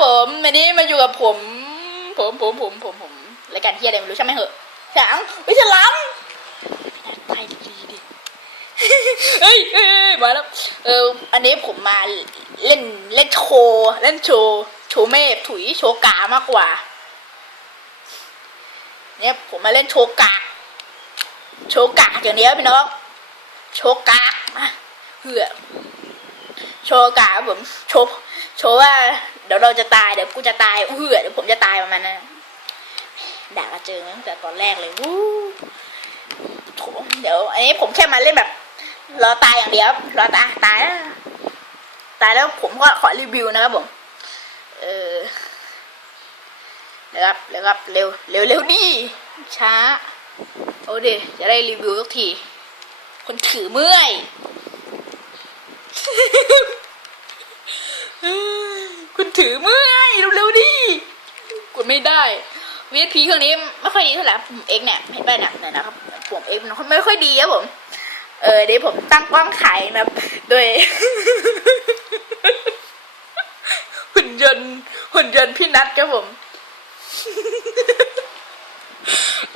ผมวันนี้มาอยู่กับผม ผมผมผมผมผมรายการเฮียอะไรไม่รู้ใช่ไหมเหอะฉางวิฉลามตายดีดิเฮ้ยเฮ้ยเฮ้ยมาแล้วเอออันนี้ผมมาเล่นเล่นโชว์เล่นโชว์โชว์เมฟถุยโชว์กามากกว่า เนี่ยผมมาเล่นโชว์กากโชว์กากอย่างเดียวพี่น้องโชว์กากมาเพื่อโชว์กาครับผมโชว์โชว์ว่าเดี๋ยวเราจะตายเดี๋ยวกูจะตายเหือเดี๋ยวผมจะตายประมาณนั้นด่ากันเจอตั้งแต่ตอนแรกเลยวู้เดี๋ยวอันนี้ผมแค่มาเล่นแบบรอตายอย่างเดียวรอตายตายแล้วตายแล้วผมก็ขอรีวิวนะครับผมเออนะครับแล้วครับเร็วเร็วเร็วดิช้าโอ้ดิจะได้รีวิวสักทีคนถือเมื่อย คุณถือเมื่อยเร็วๆดิกด ไม่ได้ VSP เครื่องนี้ไม่ค่อยดีเท่าไหร่ผมเอ็กเนี่ยเห็นไหมเนี่ยเนี่ยนะครับผมเอ็กมันไม่ค่อยดีครับผม เออเดี๋ยวผมตั้งกล้องถ่ายนะโดยหุ่นยนต์หุ่นยนต์พี่นัทครับผม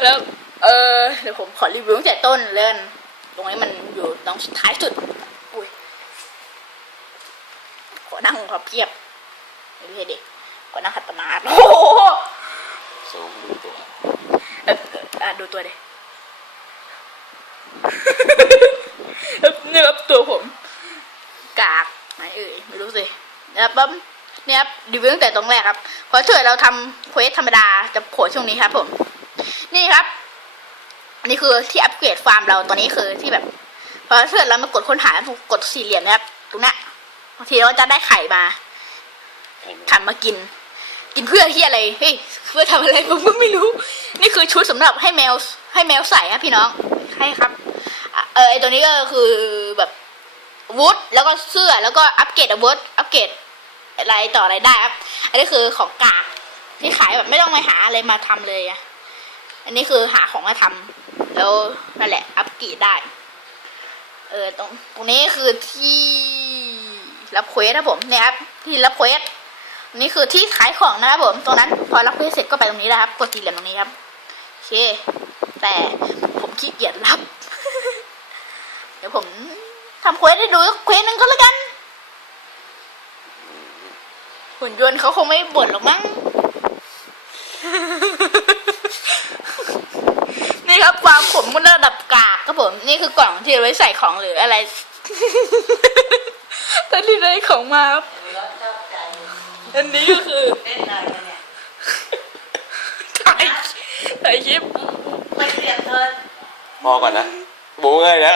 แล้ว เออเดี๋ยวผมขอรีวิวตั้งแต่ต้นเลยกันตรงนี้มันอยู่ตรงท้ายสุดอุ้ยขอนั่งพับเพียบไม่ใช่ดิขอนั่งขัดสมาโอ้โห สูงดูตัวเอ่ออะดูตัวดินี่ครับตัวผม กากไหนเอ่ยไม่รู้สินะครับปั๊มเนี่ยครับรีวิวตั้งแต่ตรงแรกครับพราะถ้าเกิดเราทำเควสธรรมดาจะโผล่ช่วงนี้ครับผม นี่ครับ อันนี้คือที่อัปเกรดฟาร์มเราตอนนี้คือที่แบบพอถ้าเกิดเรามากดค้นหากดสี่เหลี่ยมนะครับตรงนี้บางทีเราจะได้ไข่มาเห็นมทำมากิน กินเพื่อที่อะไรเฮ้ย เพื่อทำอะไรผมก็ไม่รู้ นี่คือชุดสำหรับให้แมวให้แมวใส่ครับพี่น้องใช่ครับอะเออไอตัวนี้ก็คือแบบวุฒแล้วก็เสื้อแล้วก็อัปเกรดอาวุธอัปเกรดอะไรต่ออะไรได้ครับ อันนี้คือของกากที่ขายแบบไม่ต้องไปหาอะไรมาทำเลยอะอันนี้คือหาของมาทำแล้วนั่นแหละ อัปเกรดได้ เออตรงตรงนี้คือที่รับเควสครับผมเนี่ยครับที่รับเควส นี่คือที่ขายของนะครับผมตรงนั้นพอรับเควสเสร็จก็ไปตรงนี้นะครับ กดสี่เหลี่ยมตรงนี้ครับโอเค แต่ผมขี้เกียจรับ เดี๋ยวผมทำเควสให้ดูเควสหนึงก็แล้วกัน หุ่นยนต์เขาคงไม่บ่นหรอกมั้งนี่ครับความผมก็ระดับกากครับผมนี่คือกล่องที่เอาไว้ใส่ของหรืออะไรแต่ที่ได้ของมาครับ อันนี้ก็คือเล่นอะไรกันเนี่ยถ่ายถ่ายคลิปไม่เรียกเธอ พอก่อนนะ บูง่ายนะ